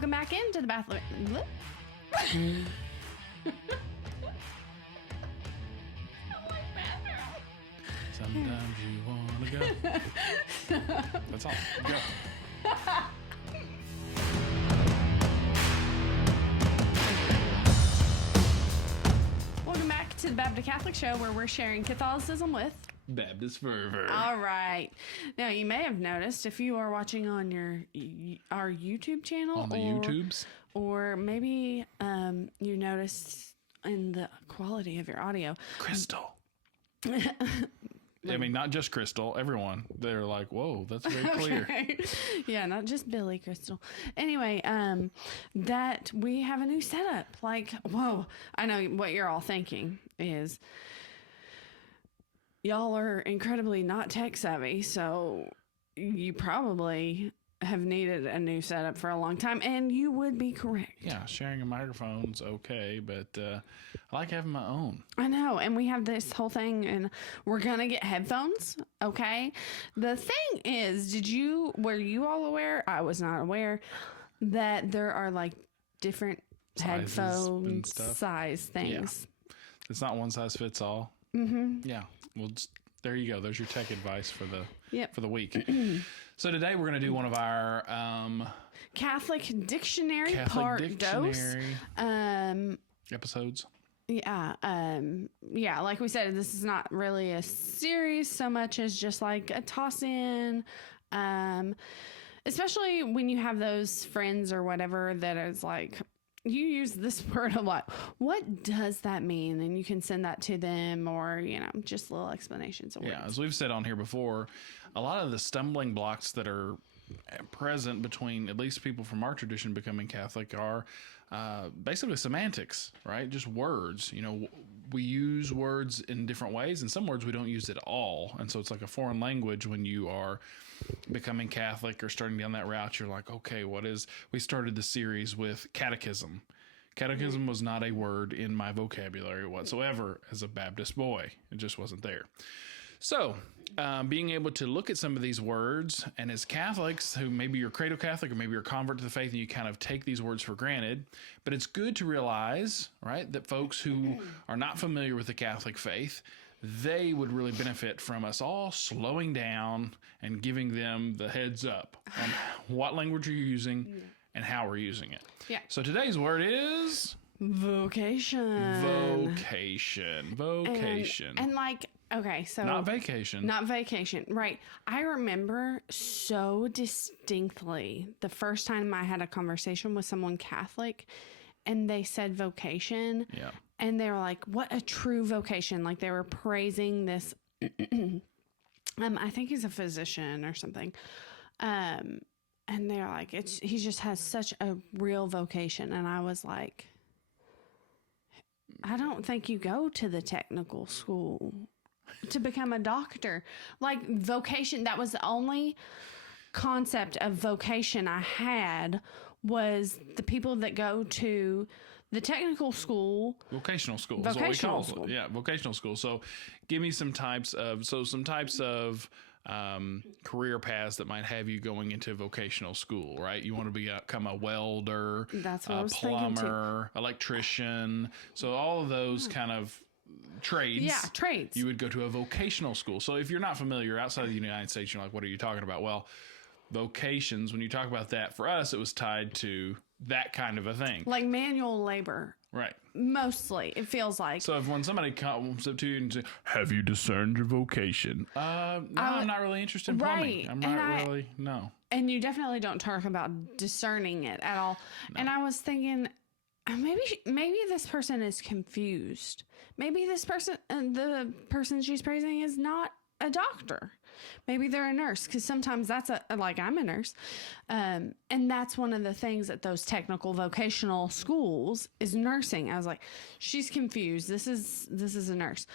Welcome back into the bathroom. Sometimes you want to go. That's all. Go. Welcome back to the Baptist Catholic Show, where we're sharing Catholicism with Baptist fervor. All right. Now, you may have noticed if you are watching on our YouTube channel. On the YouTubes? Or maybe you noticed in the quality of your audio. Crystal. I mean, not just Crystal. Everyone. They're like, whoa, that's very clear. Okay. Yeah, not just Billy Crystal. Anyway, that we have a new setup. Like, whoa. I know what you're all thinking is y'all are incredibly not tech savvy, so you probably have needed a new setup for a long time, and you would be correct. Yeah, sharing a microphone's okay, but I like having my own. I know, and we have this whole thing, and we're gonna get headphones, okay? The thing is, were you all aware? I was not aware that there are like different Sizes headphone and stuff. size things. Yeah. It's not one size fits all. Mm-hmm. Yeah. Well, there you go. There's your tech advice for the week. So today we're going to do one of our Catholic Dictionary Catholic Part Dictionary Dose. Episodes. Yeah. Like we said, this is not really a series so much as just like a toss in. Especially when you have those friends or whatever that is like, you use this word a lot. What does that mean? And you can send that to them, or, just little explanations of words. Yeah, as we've said on here before, a lot of the stumbling blocks that are present between at least people from our tradition becoming Catholic are basically semantics, right? Just words. We use words in different ways, and some words we don't use at all. And so it's like a foreign language when you are becoming Catholic or starting down that route. You're like, okay, we started the series with catechism. Catechism was not a word in my vocabulary whatsoever as a Baptist boy. It just wasn't there. So, being able to look at some of these words, and as Catholics, who maybe you're cradle Catholic or maybe you're a convert to the faith and you kind of take these words for granted, but it's good to realize, right, that folks who are not familiar with the Catholic faith, they would really benefit from us all slowing down and giving them the heads up on what language you're using and how we're using it. Yeah. So today's word is Vocation. Vocation. And like, okay, so not vacation. Not vacation, right. I remember so distinctly the first time I had a conversation with someone Catholic and they said vocation. Yeah. And they were like, what a true vocation. Like they were praising this. I think he's a physician or something. And they're like, he just has such a real vocation. And I was like, I don't think you go to the technical school to become a doctor. Like vocation, that was the only concept of vocation I had, was the people that go to the technical school. Vocational school is what we call it. Yeah, vocational school. So give me some types of career paths that might have you going into vocational school, right? You want to become a welder, that's what I was plumber, electrician. So all of those kind of trades. Yeah, trades. You would go to a vocational school. So if you're not familiar outside of the United States, you're like, what are you talking about? Well, vocations, when you talk about that, for us, it was tied to that kind of a thing. Like manual labor. Right. Mostly, it feels like. So if when somebody comes up to you and says, have you discerned your vocation? No, I'm not really interested in plumbing. Right. I'm not really, no. And you definitely don't talk about discerning it at all. No. And I was thinking, maybe this person is confused. Maybe this person, the person she's praising, is not a doctor. Maybe they're a nurse, because sometimes that's I'm a nurse. And that's one of the things at those technical vocational schools is nursing. I was like, she's confused. This is a nurse.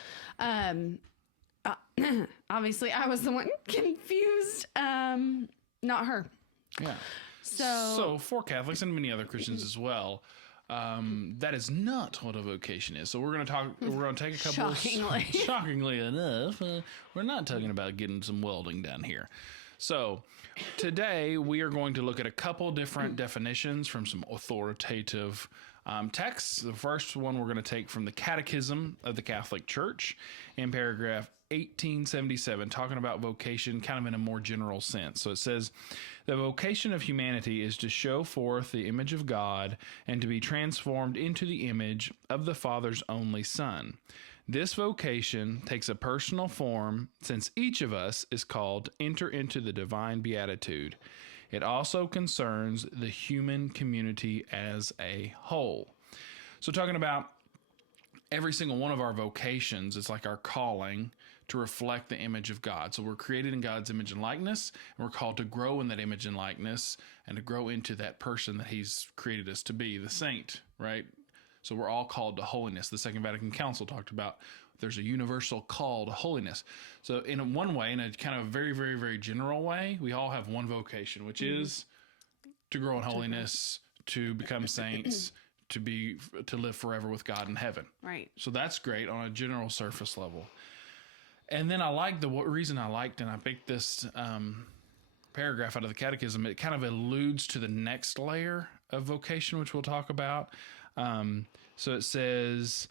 Obviously I was the one confused. Not her. Yeah. So for Catholics and many other Christians as well, that is not what a vocation is. So we're going to take a couple shockingly shockingly enough, we're not talking about getting some welding done here. So today we are going to look at a couple different definitions from some authoritative texts. The first one we're going to take from the Catechism of the Catholic Church in paragraph 1877, talking about vocation kind of in a more general sense. So it says, the vocation of humanity is to show forth the image of God and to be transformed into the image of the Father's only Son. This vocation takes a personal form since each of us is called to enter into the divine beatitude. It also concerns the human community as a whole. So talking about every single one of our vocations, it's like our calling to reflect the image of God. So we're created in God's image and likeness, and we're called to grow in that image and likeness and to grow into that person that he's created us to be, the saint, right? So we're all called to holiness. The Second Vatican Council talked about there's a universal call to holiness. So in one way, in a kind of very, very, very general way, we all have one vocation, which is to grow in holiness, to become saints, to live forever with God in heaven. Right. So that's great on a general surface level. And then I like the reason I liked, and I picked this paragraph out of the Catechism, it kind of alludes to the next layer of vocation, which we'll talk about. So it says,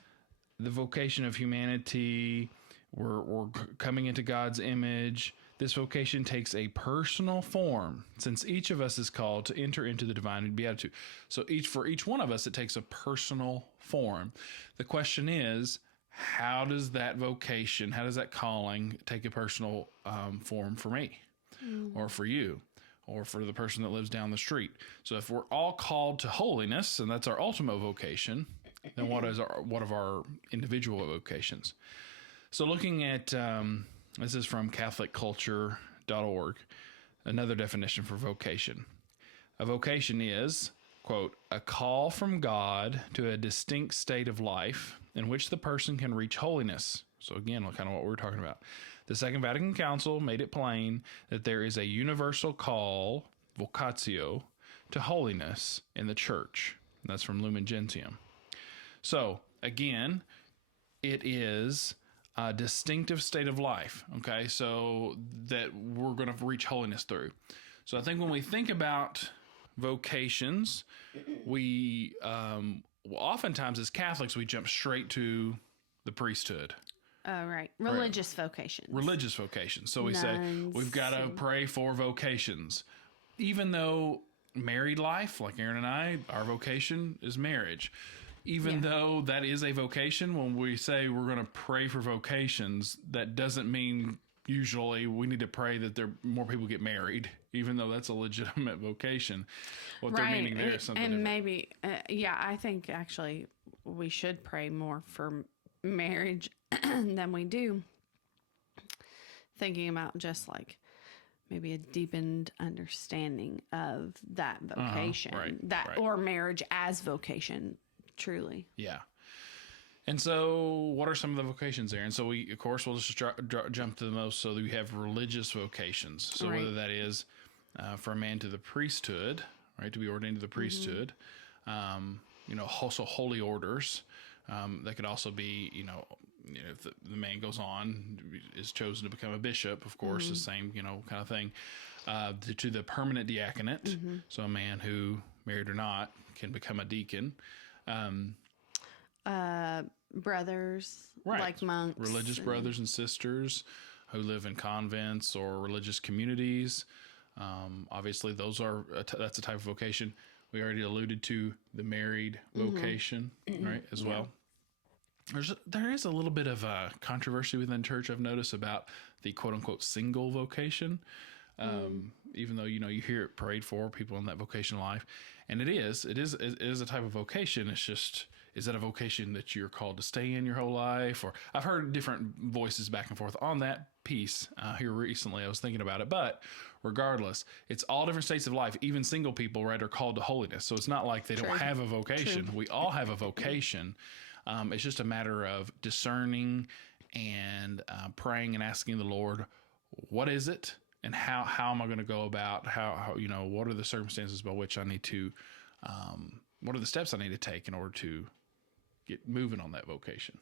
the vocation of humanity, we're coming into God's image. This vocation takes a personal form, since each of us is called to enter into the divine beatitude. So for each one of us, it takes a personal form. The question is, how does that vocation, how does that calling take a personal form for me or for you or for the person that lives down the street? So if we're all called to holiness, and that's our ultimate vocation, then what of our individual vocations? So looking at, this is from CatholicCulture.org, another definition for vocation. A vocation is, quote, a call from God to a distinct state of life in which the person can reach holiness. So again, kind of what we're talking about. The Second Vatican Council made it plain that there is a universal call, vocatio, to holiness in the church. And that's from Lumen Gentium. So again, it is a distinctive state of life, okay? So that we're going to reach holiness through. So I think when we think about vocations, we oftentimes as Catholics, we jump straight to the priesthood. Oh, right. Religious vocations. Religious vocations. So we say, we've got to pray for vocations. Even though married life, like Aaron and I, our vocation is marriage. Even though that is a vocation, when we say we're going to pray for vocations, that doesn't mean usually we need to pray that more people get married, even though that's a legitimate vocation. What they're meaning there is something different. Maybe, I think actually we should pray more for marriage than we do. Thinking about just like maybe a deepened understanding of that vocation, or marriage as vocation. Truly. Yeah. And so what are some of the vocations there? And so we'll just jump to the most. So we have religious vocations. So whether that is for a man to the priesthood, right, to be ordained to the priesthood, also holy orders. That could also be, if the man goes on, is chosen to become a bishop, of course, the same, kind of thing, to the permanent diaconate. So a man who, married or not, can become a deacon. Brothers, like monks. Religious brothers and sisters who live in convents or religious communities. Obviously, that's a type of vocation. We already alluded to the married vocation, right, as well. There is a little bit of a controversy within church, I've noticed, about the quote-unquote single vocation. Even though, you hear it prayed for, people in that vocational life. And it is a type of vocation. It's just, is that a vocation that you're called to stay in your whole life? Or I've heard different voices back and forth on that piece here recently. I was thinking about it, but regardless, it's all different states of life. Even single people, right, are called to holiness. So it's not like they don't have a vocation. We all have a vocation. It's just a matter of discerning and praying and asking the Lord, what is it? And how am I going to go about how what are the circumstances by which I need to, what are the steps I need to take in order to get moving on that vocation?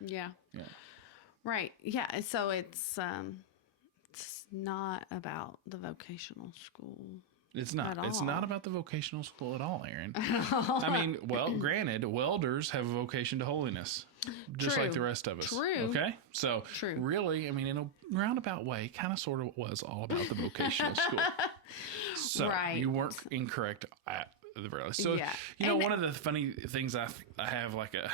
Yeah. Right. Yeah. So it's it's not about the vocational school. It's not. At It's all. not about the vocational school at all, Aaron. I mean, well, granted, welders have a vocation to holiness, just like True. the rest of us. True. Okay? So, True. really, I mean, in a roundabout way, kind of sort of was all about the vocational school. So, Right. you weren't incorrect at the very least. So, Yeah. you know, And- one of the funny things I have, like a...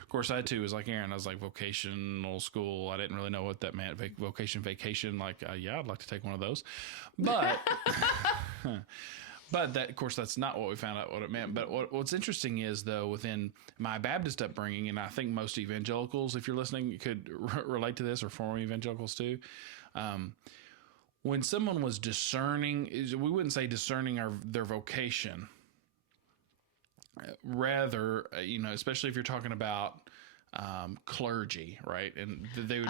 Of course, I too was like Aaron. I was like vocational school. I didn't really know what that meant. Vacation. Like, yeah, I'd like to take one of those. But, but that, of course, that's not what we found out what it meant. But what's interesting is, though, within my Baptist upbringing, and I think most evangelicals, if you're listening, could relate to this, or former evangelicals too. When someone was discerning, we wouldn't say discerning their vocation. Rather, you know, especially if you're talking about clergy, right? And they would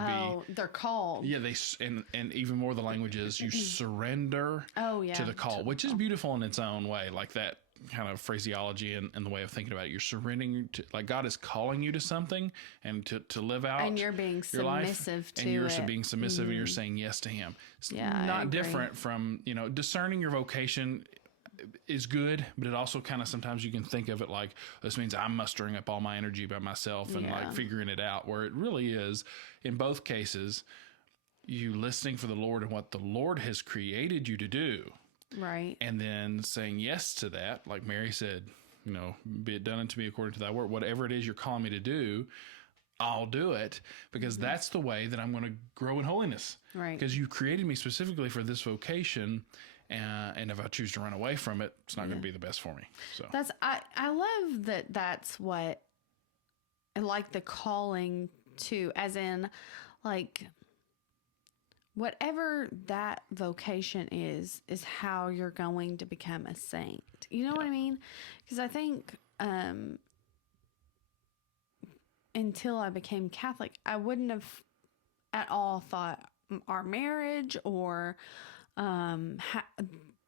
they're called. yeah, and even more the language is you surrender to the call, which is beautiful in its own way, like that kind of phraseology and the way of thinking about it. You're surrendering to, like, God is calling you to something and to live out, And you're being your life, submissive to and you're it. being submissive and you're saying yes to Him. It's Yeah, I not agree. different from, you know, discerning your vocation is good, but it also kind of sometimes you can think of it like this means I'm mustering up all my energy by myself and Yeah. like figuring it out, where it really is in both cases you listening for the Lord and what the Lord has created you to do, Right. and then saying yes to that, like Mary said, you know, be it done unto me according to thy word. Whatever it is you're calling me to do, I'll do it, because that's the way that I'm going to grow in holiness. Right. Because you created me specifically for this vocation. And if I choose to run away from it, it's not going to be the best for me. So I love that. That's what, like, the calling to, as in, like, whatever that vocation is how you're going to become a saint. You know what I mean? Because I think until I became Catholic, I wouldn't have at all thought our marriage or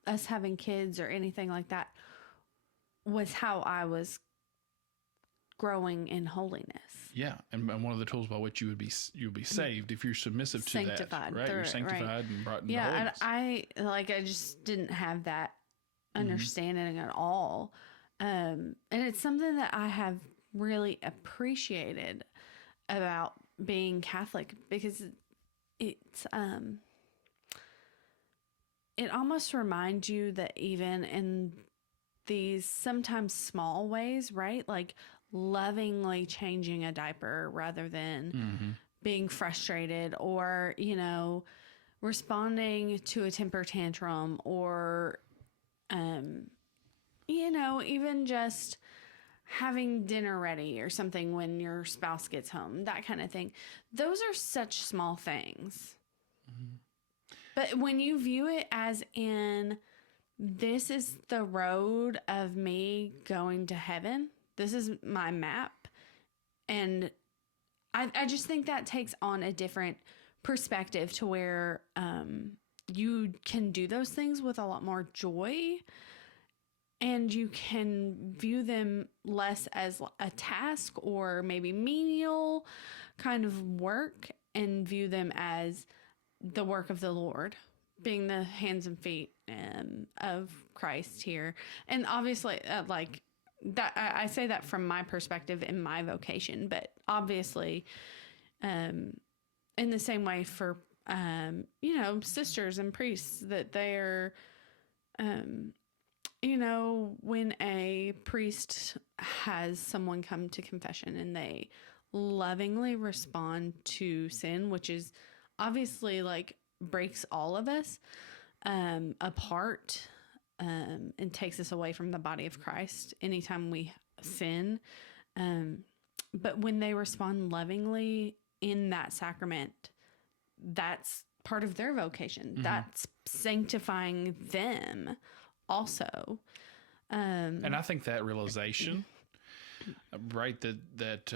us having kids or anything like that was how I was growing in holiness. yeah, and one of the tools by which you would be saved if you're submissive to Sanctified that, right? through You're it, sanctified right. and brought into Yeah, and holiness. I just didn't have that understanding at all. And it's something that I have really appreciated about being Catholic, because it's it almost reminds you that even in these sometimes small ways, right? Like lovingly changing a diaper rather than being frustrated, or, you know, responding to a temper tantrum, or, you know, even just having dinner ready or something when your spouse gets home, that kind of thing. Those are such small things. But when you view it as in, this is the road of me going to heaven, this is my map. And I just think that takes on a different perspective to where you can do those things with a lot more joy. And you can view them less as a task or maybe menial kind of work, and view them as the work of the Lord, being the hands and feet of Christ here. And obviously, like that, I say that from my perspective in my vocation, but obviously, in the same way for, you know, sisters and priests, that they're, you know, when a priest has someone come to confession and they lovingly respond to sin, which is obviously like breaks all of us apart, and takes us away from the body of Christ anytime we sin. But when they respond lovingly in that sacrament, that's part of their vocation. That's sanctifying them also. And I think that realization, right, that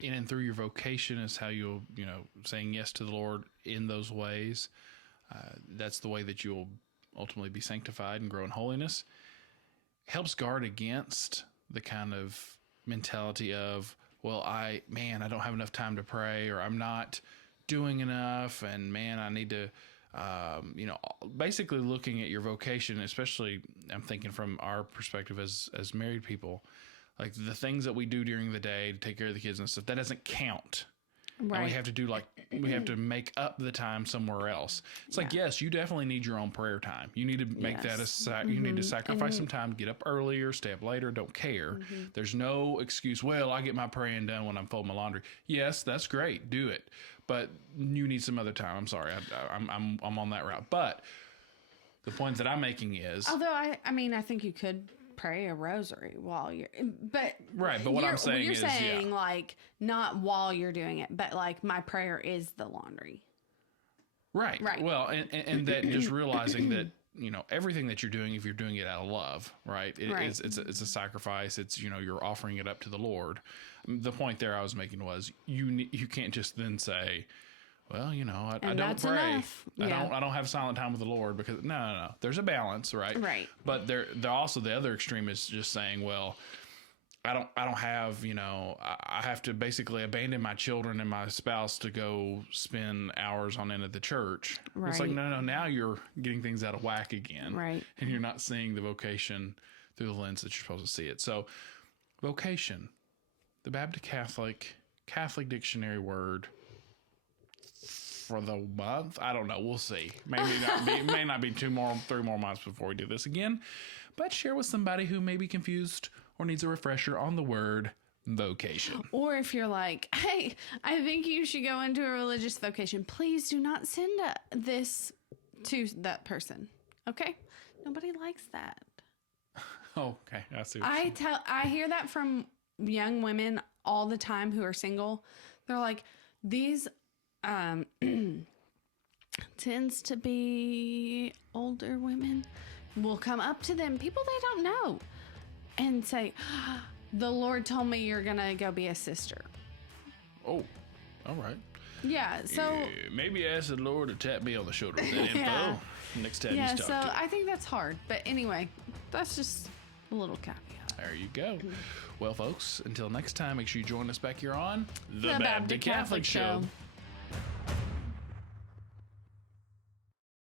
in and through your vocation is how you'll, you know, saying yes to the Lord in those ways. That's the way that you'll ultimately be sanctified and grow in holiness. Helps guard against the kind of mentality of, well, I don't have enough time to pray, or I'm not doing enough, and man, I need to, basically looking at your vocation, especially I'm thinking from our perspective as married people, like the things that we do during the day to take care of the kids and stuff, that doesn't count. Right. And we have to we have to make up the time somewhere else. It's like, yes, you definitely need your own prayer time. You need to make that you need to sacrifice some time, get up earlier, stay up later, don't care. There's no excuse. Well, I get my praying done when I'm folding my laundry. Yes, that's great. Do it. But you need some other time. I'm sorry. I'm on that route. But the point that I'm making is, although I think you could pray a rosary while you're, but right. But what I'm saying you're is, saying like not while you're doing it, but like my prayer is the laundry. Right. Well, and that just realizing that, everything that you're doing, if you're doing it out of love, right? It's a sacrifice. It's, you're offering it up to the Lord. The point there I was making was you can't just then say, well, I don't pray. Yeah. I don't have silent time with the Lord, because no. There's a balance, right? Right. But there also the other extreme is just saying, well, I don't have, I have to basically abandon my children and my spouse to go spend hours on end at the church. Right. It's like, no, now you're getting things out of whack again. Right. And you're not seeing the vocation through the lens that you're supposed to see it. So vocation, the Baptist Catholic dictionary word for the month. I don't know. We'll see. May not be 3 more months before we do this again, but share with somebody who may be confused or needs a refresher on the word vocation. Or if you're like, hey, I think you should go into a religious vocation, please do not send this to that person. Okay? Nobody likes that. Okay. I see. I hear that from young women all the time who are single. They're like, these tends to be older women will come up to them, people they don't know, and say, the Lord told me you're gonna go be a sister. Oh, all right. Yeah, so maybe ask the Lord to tap me on the shoulder with that info next time you talk to him. I think that's hard, but anyway, that's just a little caveat. There you go. Well, folks, until next time, make sure you join us back here on The Baptist Catholic Show.